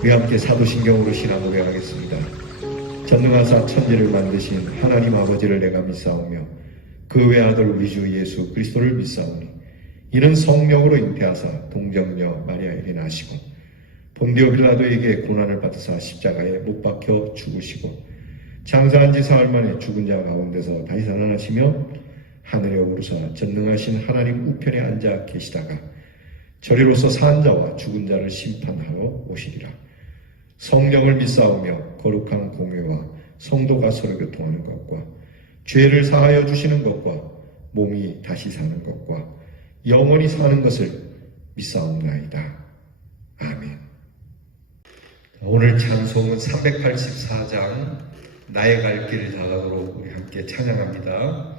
우리 함께 사도신경으로 신앙 고백하겠습니다. 전능하사 천지를 만드신 하나님 아버지를 내가 믿사오며 그 외아들 우리 주 예수 그리스도를 믿사오니 이는 성령으로 잉태하사 동정녀 마리아에게 나시고 본디오 빌라도에게 고난을 받으사 십자가에 못 박혀 죽으시고 장사한 지 사흘 만에 죽은 자 가운데서 다시 살아나시며 하늘에 오르사 전능하신 하나님 우편에 앉아 계시다가 저리로서 산 자와 죽은 자를 심판하러 오시리라. 성령을 믿사오며 거룩한 공회와 성도가 서로 교통하는 것과 죄를 사하여 주시는 것과 몸이 다시 사는 것과 영원히 사는 것을 믿사옵나이다. 아멘. 오늘 찬송은 384장 나의 갈 길을 다가도록 우리 함께 찬양합니다.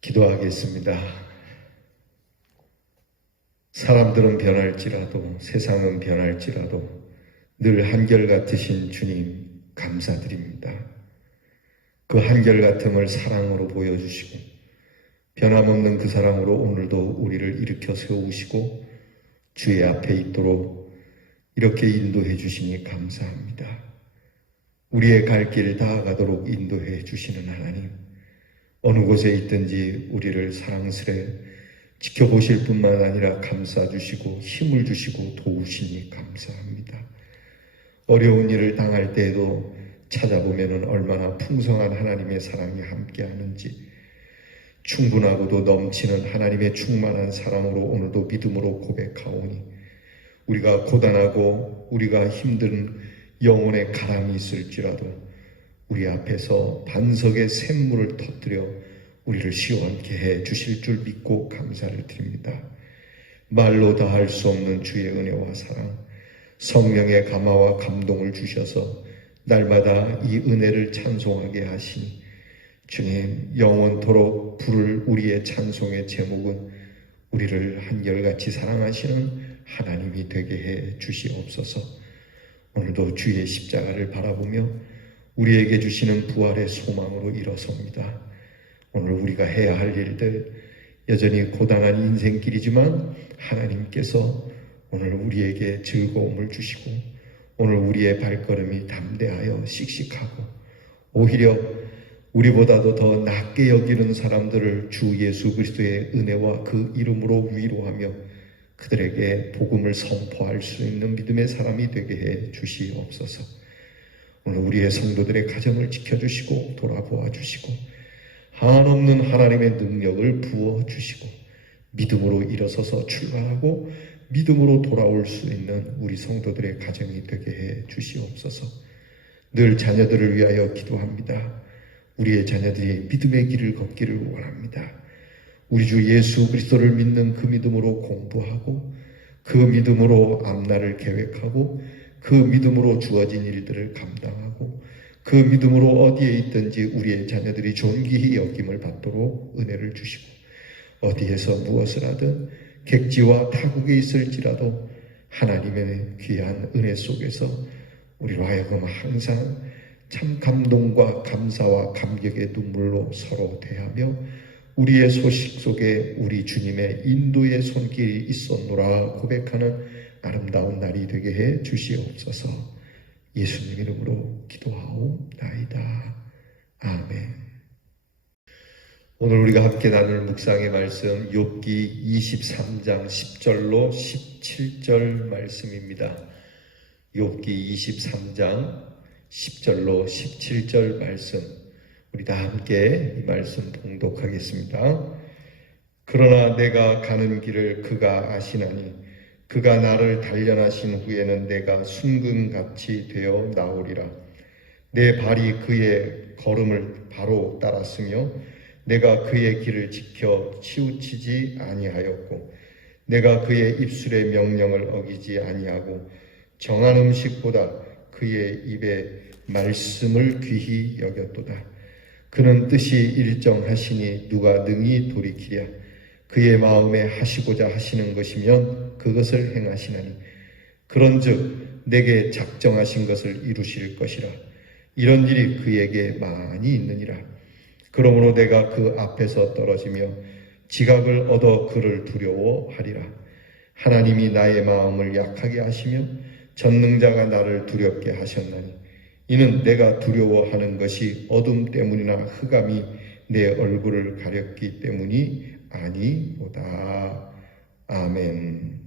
기도하겠습니다. 사람들은 변할지라도 세상은 변할지라도 늘 한결같으신 주님 감사드립니다. 그 한결같음을 사랑으로 보여주시고 변함없는 그 사랑으로 오늘도 우리를 일으켜 세우시고 주의 앞에 있도록 이렇게 인도해 주시니 감사합니다. 우리의 갈 길 다가가도록 인도해 주시는 하나님, 어느 곳에 있든지 우리를 사랑스레 지켜보실 뿐만 아니라 감싸주시고 힘을 주시고 도우시니 감사합니다. 어려운 일을 당할 때에도 찾아보면 얼마나 풍성한 하나님의 사랑이 함께하는지, 충분하고도 넘치는 하나님의 충만한 사랑으로 오늘도 믿음으로 고백하오니 우리가 고단하고 우리가 힘든 영혼의 가람이 있을지라도 우리 앞에서 반석의 샘물을 터뜨려 우리를 시원케 해 주실 줄 믿고 감사를 드립니다. 말로 다 할 수 없는 주의 은혜와 사랑, 성령의 감화와 감동을 주셔서 날마다 이 은혜를 찬송하게 하시니 주님, 영원토록 부를 우리의 찬송의 제목은 우리를 한결같이 사랑하시는 하나님이 되게 해 주시옵소서. 오늘도 주의 십자가를 바라보며 우리에게 주시는 부활의 소망으로 일어섭니다. 오늘 우리가 해야 할 일들, 여전히 고단한 인생길이지만 하나님께서 오늘 우리에게 즐거움을 주시고 오늘 우리의 발걸음이 담대하여 씩씩하고 오히려 우리보다도 더 낮게 여기는 사람들을 주 예수 그리스도의 은혜와 그 이름으로 위로하며 그들에게 복음을 선포할 수 있는 믿음의 사람이 되게 해 주시옵소서. 오늘 우리의 성도들의 가정을 지켜주시고 돌아보아 주시고 한없는 하나님의 능력을 부어주시고 믿음으로 일어서서 출발하고 믿음으로 돌아올 수 있는 우리 성도들의 가정이 되게 해 주시옵소서. 늘 자녀들을 위하여 기도합니다. 우리의 자녀들이 믿음의 길을 걷기를 원합니다. 우리 주 예수 그리스도를 믿는 그 믿음으로 공부하고 그 믿음으로 앞날을 계획하고 그 믿음으로 주어진 일들을 감당하고 그 믿음으로 어디에 있든지 우리의 자녀들이 존귀히 여김을 받도록 은혜를 주시고 어디에서 무엇을 하든 객지와 타국에 있을지라도 하나님의 귀한 은혜 속에서 우리로 하여금 항상 참 감동과 감사와 감격의 눈물로 서로 대하며 우리의 소식 속에 우리 주님의 인도의 손길이 있었노라 고백하는 아름다운 날이 되게 해 주시옵소서. 예수님 이름으로 기도하옵나이다. 아멘. 오늘 우리가 함께 나눌 묵상의 말씀 욥기 23장 10절로 17절 말씀입니다. 욥기 23장 10절로 17절 말씀, 우리 다 함께 이 말씀 봉독하겠습니다. 그러나 내가 가는 길을 그가 아시나니 그가 나를 단련하신 후에는 내가 순금같이 되어 나오리라. 내 발이 그의 걸음을 바로 따랐으며 내가 그의 길을 지켜 치우치지 아니하였고 내가 그의 입술의 명령을 어기지 아니하고 정한 음식보다 그의 입에 말씀을 귀히 여겼도다. 그는 뜻이 일정하시니 누가 능히 돌이키랴. 그의 마음에 하시고자 하시는 것이면 그것을 행하시나니 그런즉 내게 작정하신 것을 이루실 것이라. 이런 일이 그에게 많이 있느니라. 그러므로 내가 그 앞에서 떨어지며 지각을 얻어 그를 두려워하리라. 하나님이 나의 마음을 약하게 하시며 전능자가 나를 두렵게 하셨나니 이는 내가 두려워하는 것이 어둠 때문이나 흑암이 내 얼굴을 가렸기 때문이 아니로다. 아멘.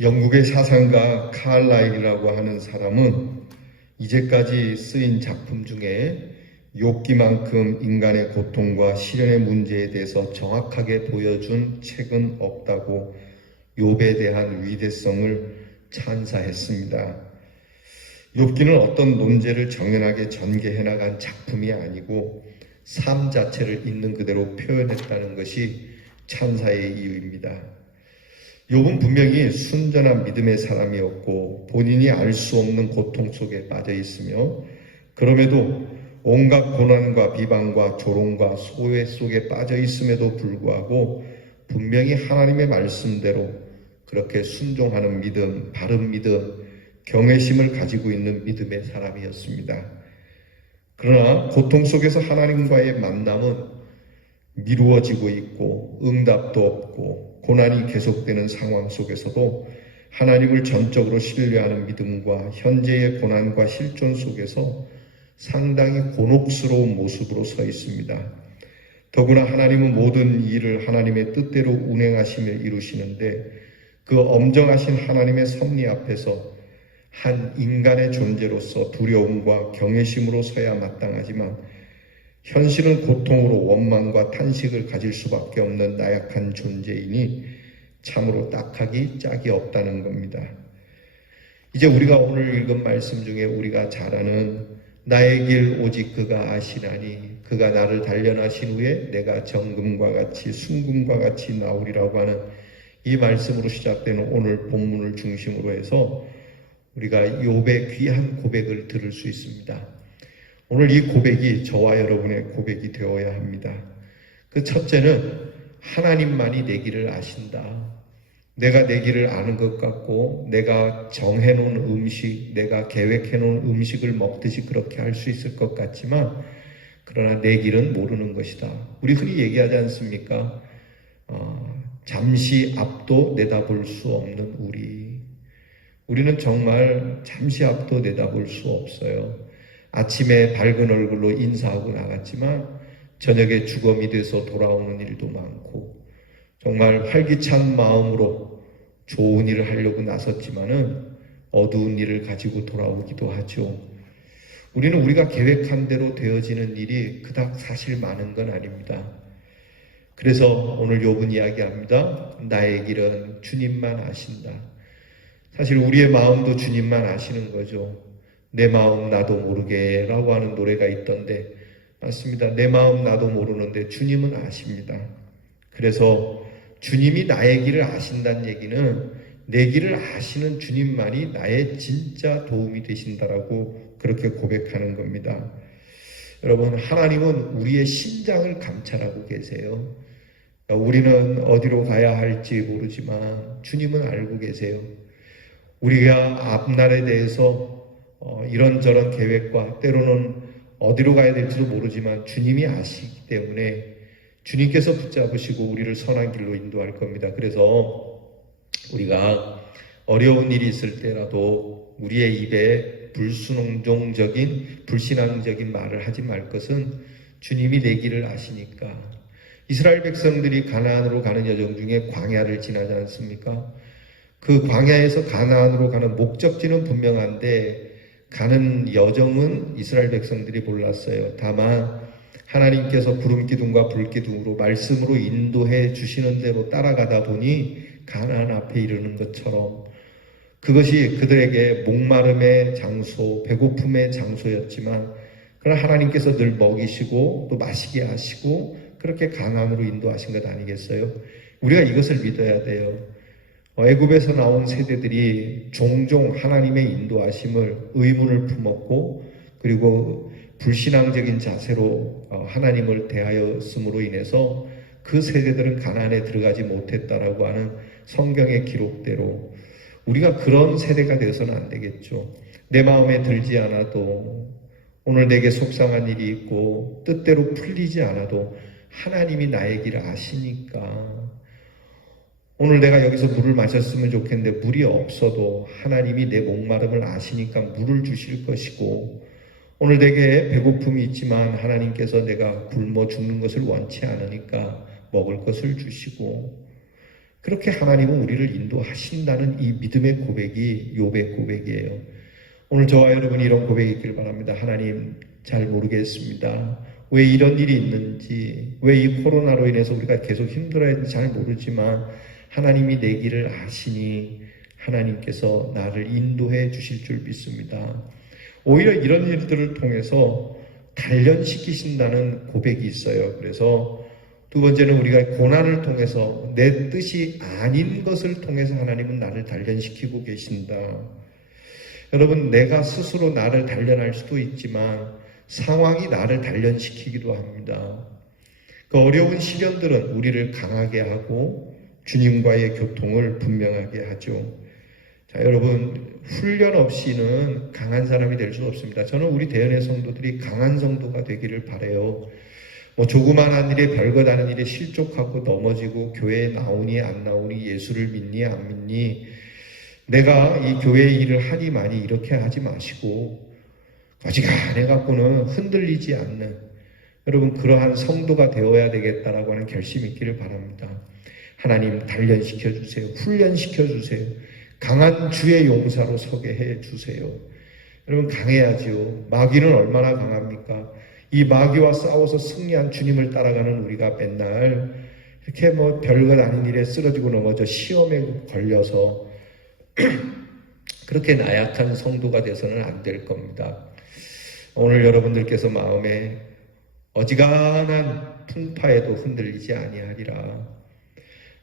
영국의 사상가 칼라일이라고 하는 사람은 이제까지 쓰인 작품 중에 욥기만큼 인간의 고통과 시련의 문제에 대해서 정확하게 보여준 책은 없다고 욥에 대한 위대성을 찬사했습니다. 욥기는 어떤 논제를 정연하게 전개해 나간 작품이 아니고 삶 자체를 있는 그대로 표현했다는 것이 찬사의 이유입니다. 욥은 분명히 순전한 믿음의 사람이었고 본인이 알 수 없는 고통 속에 빠져 있으며 그럼에도 온갖 고난과 비방과 조롱과 소외 속에 빠져 있음에도 불구하고 분명히 하나님의 말씀대로 그렇게 순종하는 믿음, 바른 믿음, 경외심을 가지고 있는 믿음의 사람이었습니다. 그러나 고통 속에서 하나님과의 만남은 미루어지고 있고 응답도 없고 고난이 계속되는 상황 속에서도 하나님을 전적으로 신뢰하는 믿음과 현재의 고난과 실존 속에서 상당히 곤혹스러운 모습으로 서 있습니다. 더구나 하나님은 모든 일을 하나님의 뜻대로 운행하시며 이루시는데 그 엄정하신 하나님의 섭리 앞에서 한 인간의 존재로서 두려움과 경외심으로 서야 마땅하지만 현실은 고통으로 원망과 탄식을 가질 수밖에 없는 나약한 존재이니 참으로 딱하기 짝이 없다는 겁니다. 이제 우리가 오늘 읽은 말씀 중에 우리가 잘 아는 나의 길 오직 그가 아시나니 그가 나를 단련하신 후에 내가 정금과 같이 순금과 같이 나오리라고 하는 이 말씀으로 시작되는 오늘 본문을 중심으로 해서 우리가 욥의 귀한 고백을 들을 수 있습니다. 오늘 이 고백이 저와 여러분의 고백이 되어야 합니다. 그 첫째는 하나님만이 내 길을 아신다. 내가 내 길을 아는 것 같고 내가 정해놓은 음식, 내가 계획해놓은 음식을 먹듯이 그렇게 할 수 있을 것 같지만 그러나 내 길은 모르는 것이다. 우리 흔히 얘기하지 않습니까? 잠시 앞도 내다볼 수 없는 우리는 정말 잠시 앞도 내다볼 수 없어요. 아침에 밝은 얼굴로 인사하고 나갔지만 저녁에 주검이 돼서 돌아오는 일도 많고 정말 활기찬 마음으로 좋은 일을 하려고 나섰지만은 어두운 일을 가지고 돌아오기도 하죠. 우리는 우리가 계획한 대로 되어지는 일이 그닥 사실 많은 건 아닙니다. 그래서 오늘 욥은 이야기합니다. 나의 길은 주님만 아신다. 사실 우리의 마음도 주님만 아시는 거죠. 내 마음 나도 모르게 라고 하는 노래가 있던데 맞습니다. 내 마음 나도 모르는데 주님은 아십니다. 그래서 주님이 나의 길을 아신다는 얘기는 내 길을 아시는 주님만이 나의 진짜 도움이 되신다라고 그렇게 고백하는 겁니다. 여러분, 하나님은 우리의 심장을 감찰하고 계세요. 우리는 어디로 가야 할지 모르지만 주님은 알고 계세요. 우리가 앞날에 대해서 이런저런 계획과 때로는 어디로 가야 될지도 모르지만 주님이 아시기 때문에 주님께서 붙잡으시고 우리를 선한 길로 인도할 겁니다. 그래서 우리가 어려운 일이 있을 때라도 우리의 입에 불신앙적인 말을 하지 말 것은 주님이 내 길을 아시니까. 이스라엘 백성들이 가나안으로 가는 여정 중에 광야를 지나지 않습니까? 그 광야에서 가나안으로 가는 목적지는 분명한데 가는 여정은 이스라엘 백성들이 몰랐어요. 다만 하나님께서 구름기둥과 불기둥으로 말씀으로 인도해 주시는 대로 따라가다 보니 가나안 앞에 이르는 것처럼 그것이 그들에게 목마름의 장소, 배고픔의 장소였지만 그러나 하나님께서 늘 먹이시고 또 마시게 하시고 그렇게 가나안으로 인도하신 것 아니겠어요? 우리가 이것을 믿어야 돼요. 애굽에서 나온 세대들이 종종 하나님의 인도하심을 의문을 품었고 그리고 불신앙적인 자세로 하나님을 대하였음으로 인해서 그 세대들은 가나안에 들어가지 못했다라고 하는 성경의 기록대로 우리가 그런 세대가 되어서는 안 되겠죠. 내 마음에 들지 않아도 오늘 내게 속상한 일이 있고 뜻대로 풀리지 않아도 하나님이 나의 길을 아시니까 오늘 내가 여기서 물을 마셨으면 좋겠는데 물이 없어도 하나님이 내 목마름을 아시니까 물을 주실 것이고 오늘 내게 배고픔이 있지만 하나님께서 내가 굶어 죽는 것을 원치 않으니까 먹을 것을 주시고 그렇게 하나님은 우리를 인도하신다는 이 믿음의 고백이 욥의 고백이에요. 오늘 저와 여러분이 이런 고백이 있기를 바랍니다. 하나님 잘 모르겠습니다. 왜 이런 일이 있는지 왜 이 코로나로 인해서 우리가 계속 힘들어했는지 잘 모르지만 하나님이 내 길을 아시니 하나님께서 나를 인도해 주실 줄 믿습니다. 오히려 이런 일들을 통해서 단련시키신다는 고백이 있어요. 그래서 두 번째는 우리가 고난을 통해서 내 뜻이 아닌 것을 통해서 하나님은 나를 단련시키고 계신다. 여러분, 내가 스스로 나를 단련할 수도 있지만 상황이 나를 단련시키기도 합니다. 그 어려운 시련들은 우리를 강하게 하고 주님과의 교통을 분명하게 하죠. 자, 여러분, 훈련 없이는 강한 사람이 될 수 없습니다. 저는 우리 대연의 성도들이 강한 성도가 되기를 바라요. 조그만한 일에 별것 아닌 일에 실족하고 넘어지고 교회에 나오니 안 나오니 예수를 믿니 안 믿니 내가 이 교회의 일을 하니 많이 이렇게 하지 마시고 어지간해 갖고는 흔들리지 않는 여러분 그러한 성도가 되어야 되겠다라고 하는 결심이 있기를 바랍니다. 하나님 단련시켜 주세요. 훈련시켜 주세요. 강한 주의 용사로 서게 해 주세요. 여러분 강해야지요. 마귀는 얼마나 강합니까? 이 마귀와 싸워서 승리한 주님을 따라가는 우리가 맨날 이렇게 별것 아닌 일에 쓰러지고 넘어져 시험에 걸려서 그렇게 나약한 성도가 돼서는 안 될 겁니다. 오늘 여러분들께서 마음에 어지간한 풍파에도 흔들리지 아니하리라.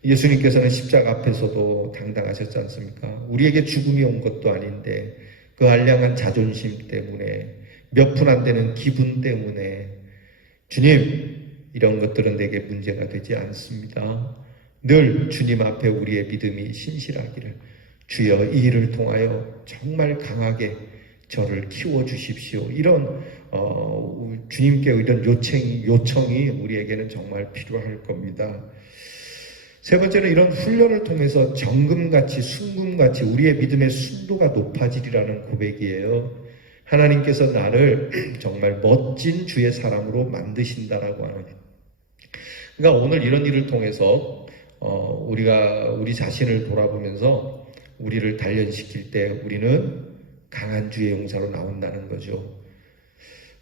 예수님께서는 십자가 앞에서도 당당하셨지 않습니까? 우리에게 죽음이 온 것도 아닌데 그 알량한 자존심 때문에 몇 푼 안 되는 기분 때문에 주님, 이런 것들은 내게 문제가 되지 않습니다. 늘 주님 앞에 우리의 믿음이 신실하기를, 주여 이 일을 통하여 정말 강하게 저를 키워주십시오. 이런 주님께 이런 요청이 우리에게는 정말 필요할 겁니다. 세 번째는 이런 훈련을 통해서 정금같이 순금같이 우리의 믿음의 순도가 높아지리라는 고백이에요. 하나님께서 나를 정말 멋진 주의 사람으로 만드신다라고 하는. 그러니까 오늘 이런 일을 통해서 우리가 우리 자신을 돌아보면서 우리를 단련시킬 때 우리는 강한 주의 용사로 나온다는 거죠.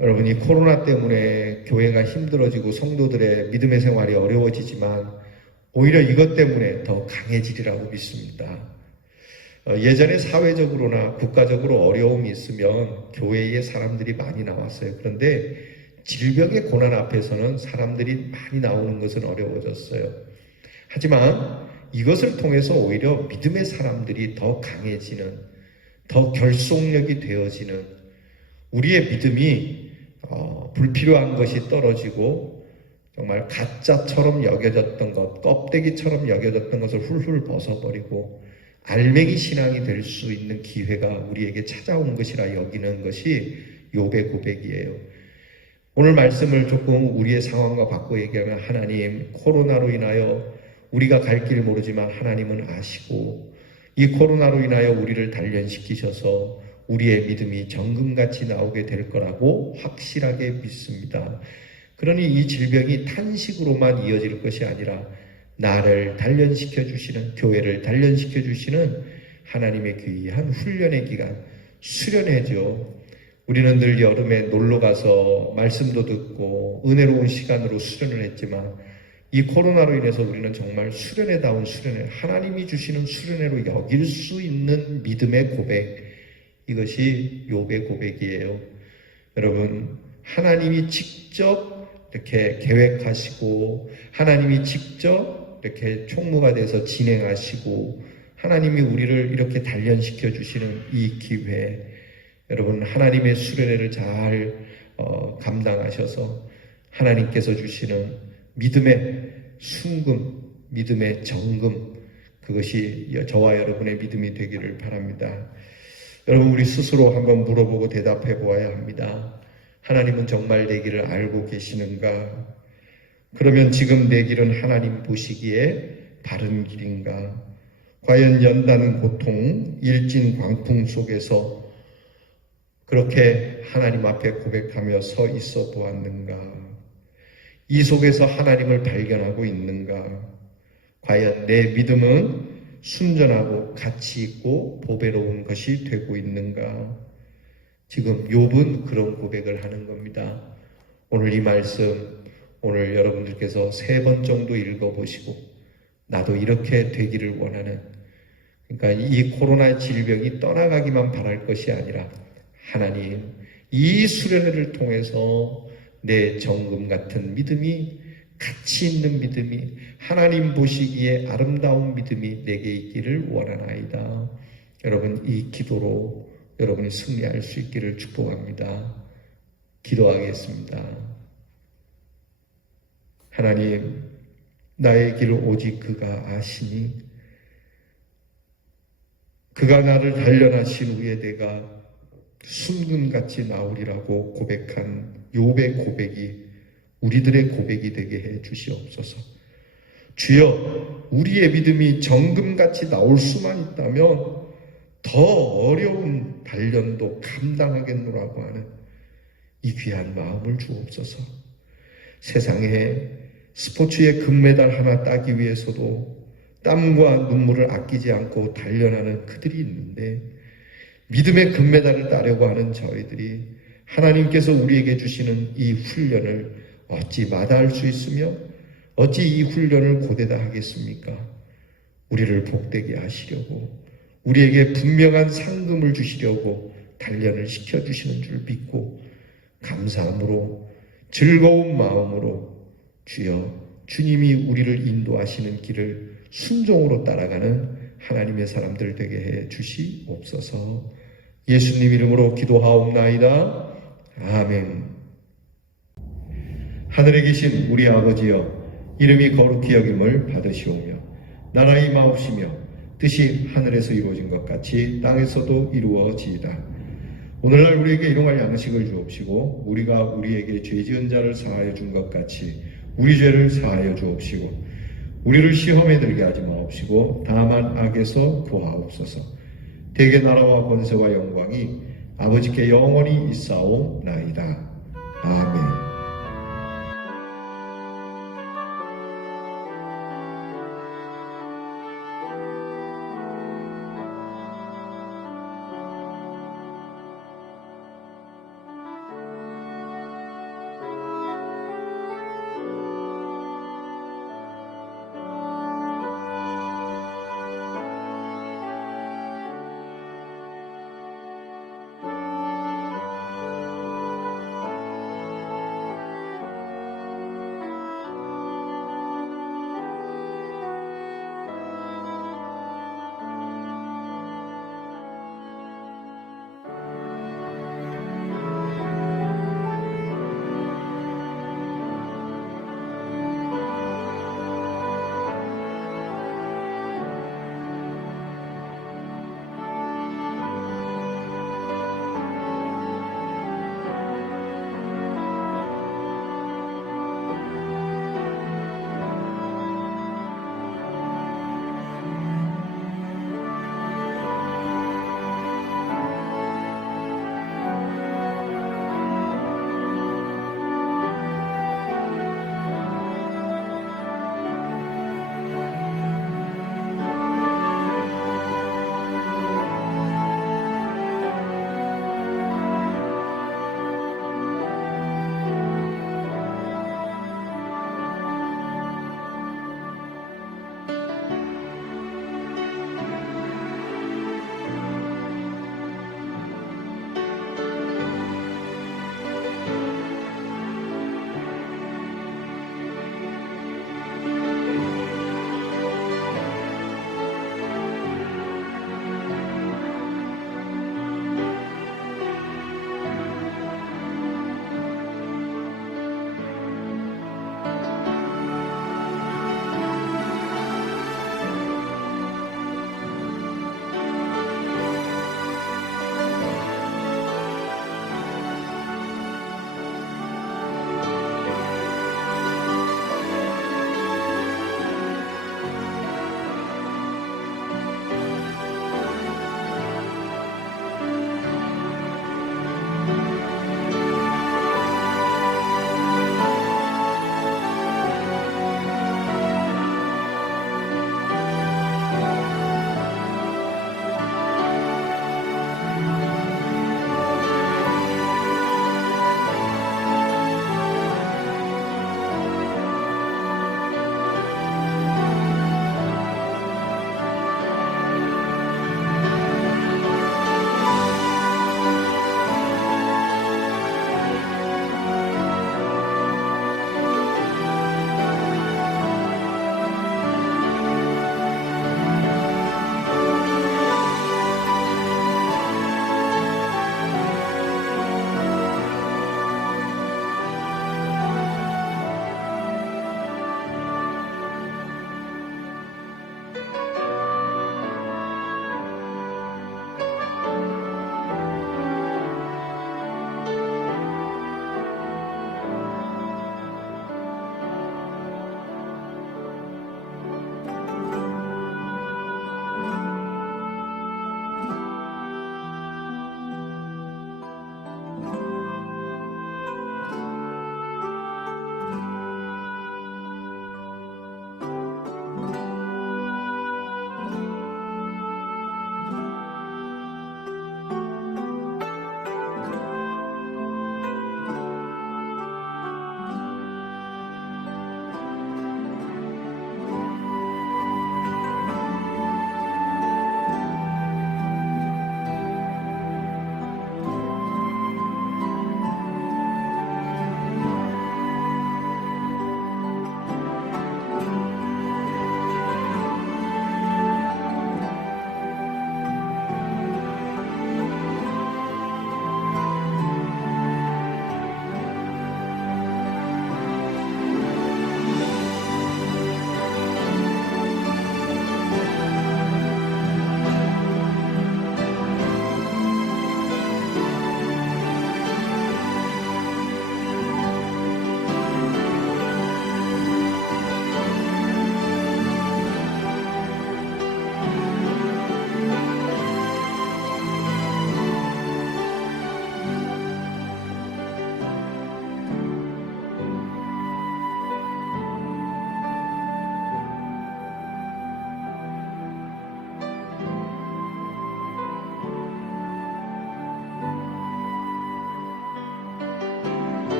여러분, 이 코로나 때문에 교회가 힘들어지고 성도들의 믿음의 생활이 어려워지지만 오히려 이것 때문에 더 강해지리라고 믿습니다. 예전에 사회적으로나 국가적으로 어려움이 있으면 교회에 사람들이 많이 나왔어요. 그런데 질병의 고난 앞에서는 사람들이 많이 나오는 것은 어려워졌어요. 하지만 이것을 통해서 오히려 믿음의 사람들이 더 강해지는, 더 결속력이 되어지는, 우리의 믿음이 불필요한 것이 떨어지고 정말 가짜처럼 여겨졌던 것, 껍데기처럼 여겨졌던 것을 훌훌 벗어버리고 알맹이 신앙이 될 수 있는 기회가 우리에게 찾아온 것이라 여기는 것이 욥의 고백이에요. 오늘 말씀을 조금 우리의 상황과 바꿔 얘기하면, 하나님, 코로나로 인하여 우리가 갈 길 모르지만 하나님은 아시고 이 코로나로 인하여 우리를 단련시키셔서 우리의 믿음이 정금같이 나오게 될 거라고 확실하게 믿습니다. 그러니 이 질병이 탄식으로만 이어질 것이 아니라 나를 단련시켜 주시는, 교회를 단련시켜 주시는 하나님의 귀한 훈련의 기간, 수련회죠. 우리는 늘 여름에 놀러가서 말씀도 듣고 은혜로운 시간으로 수련을 했지만 이 코로나로 인해서 우리는 정말 수련회다운 수련회, 하나님이 주시는 수련회로 여길 수 있는 믿음의 고백, 이것이 욥의 고백이에요. 여러분, 하나님이 직접 이렇게 계획하시고 하나님이 직접 이렇게 총무가 돼서 진행하시고 하나님이 우리를 이렇게 단련시켜 주시는 이 기회, 여러분, 하나님의 수련회를 잘 감당하셔서 하나님께서 주시는 믿음의 순금, 믿음의 정금, 그것이 저와 여러분의 믿음이 되기를 바랍니다. 여러분, 우리 스스로 한번 물어보고 대답해 보아야 합니다. 하나님은 정말 내 길을 알고 계시는가? 그러면 지금 내 길은 하나님 보시기에 바른 길인가? 과연 연다는 고통, 일진 광풍 속에서 그렇게 하나님 앞에 고백하며 서 있어 보았는가? 이 속에서 하나님을 발견하고 있는가? 과연 내 믿음은 순전하고 가치 있고 보배로운 것이 되고 있는가? 지금 욥은 그런 고백을 하는 겁니다. 오늘 이 말씀, 오늘 여러분들께서 3번 정도 읽어보시고 나도 이렇게 되기를 원하는, 그러니까 이 코로나 질병이 떠나가기만 바랄 것이 아니라 하나님, 이 수련회를 통해서 내 정금 같은 믿음이, 가치 있는 믿음이, 하나님 보시기에 아름다운 믿음이 내게 있기를 원하나이다. 여러분, 이 기도로 여러분이 승리할 수 있기를 축복합니다. 기도하겠습니다. 하나님, 나의 길을 오직 그가 아시니 그가 나를 단련하신 후에 내가 순금같이 나오리라고 고백한 욥의 고백이 우리들의 고백이 되게 해 주시옵소서. 주여, 우리의 믿음이 정금같이 나올 수만 있다면 더 어려운 단련도 감당하겠노라고 하는 이 귀한 마음을 주옵소서. 세상에 스포츠의 금메달 하나 따기 위해서도 땀과 눈물을 아끼지 않고 단련하는 그들이 있는데, 믿음의 금메달을 따려고 하는 저희들이 하나님께서 우리에게 주시는 이 훈련을 어찌 마다할 수 있으며 어찌 이 훈련을 고되다 하겠습니까? 우리를 복되게 하시려고, 우리에게 분명한 상금을 주시려고 단련을 시켜주시는 줄 믿고 감사함으로 즐거운 마음으로 주여 주님이 우리를 인도하시는 길을 순종으로 따라가는 하나님의 사람들 되게 해 주시옵소서. 예수님 이름으로 기도하옵나이다. 아멘. 하늘에 계신 우리 아버지여, 이름이 거룩히 여김을 받으시오며 나라가 임하옵시며 뜻이 하늘에서 이루어진 것 같이 땅에서도 이루어지이다. 오늘날 우리에게 일용할 양식을 주옵시고 우리가 우리에게 죄 지은 자를 사하여 준 것 같이 우리 죄를 사하여 주옵시고 우리를 시험에 들게 하지 마옵시고 다만 악에서 구하옵소서. 대개 나라와 권세와 영광이 아버지께 영원히 있사오나이다. 아멘.